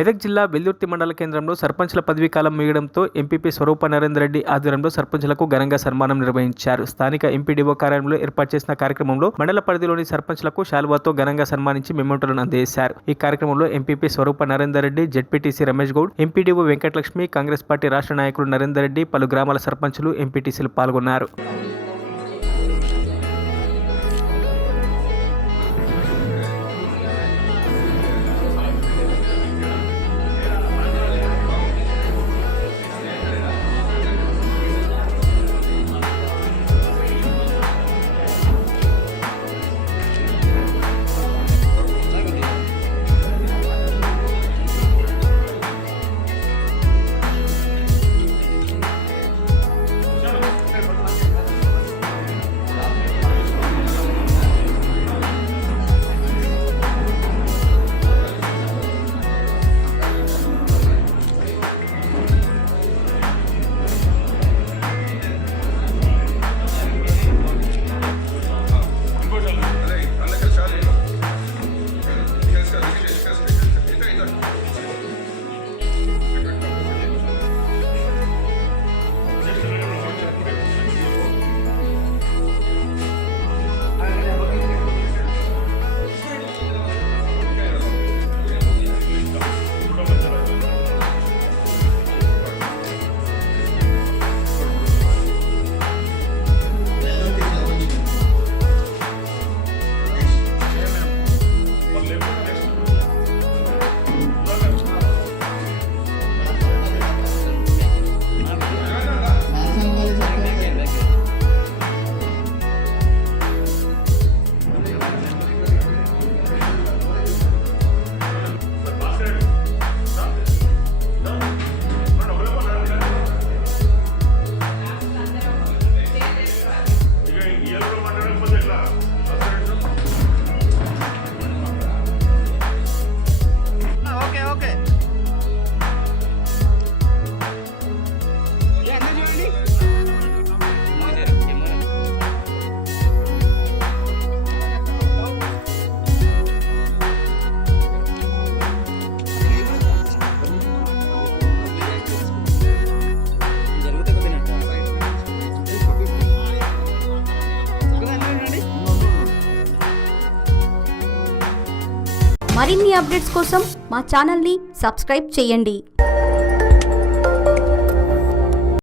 మెదక్ జిల్లా వెల్దుర్తి మండల కేంద్రంలో సర్పంచ్ల పదవీ కాలం ముగియడంతో ఎంపీపీ స్వరూప నరేందర్ రెడ్డి ఆధ్వర్యంలో సర్పంచ్లకు ఘనంగా సన్మానం నిర్వహించారు. స్థానిక ఎంపీడీఓ కార్యాలయంలో ఏర్పాటు చేసిన కార్యక్రమంలో మండల పరిధిలోని సర్పంచ్లకు శాలువాతో ఘనంగా సన్మానించి మెమోంటోలను అందజేశారు. ఈ కార్యక్రమంలో ఎంపీపీ స్వరూప Narender Reddy, ZPTC Ramesh Goud, MPDO Venkatalakshmi, Congress party రాష్ట్ర నాయకులు నరేందర్ రెడ్డి, పలు గ్రామాల సర్పంచులు, ఎంపీటీసీలు పాల్గొన్నారు. మరిన్ని అప్డేట్స్ కోసం మా ఛానల్ని సబ్స్క్రైబ్ చేయండి.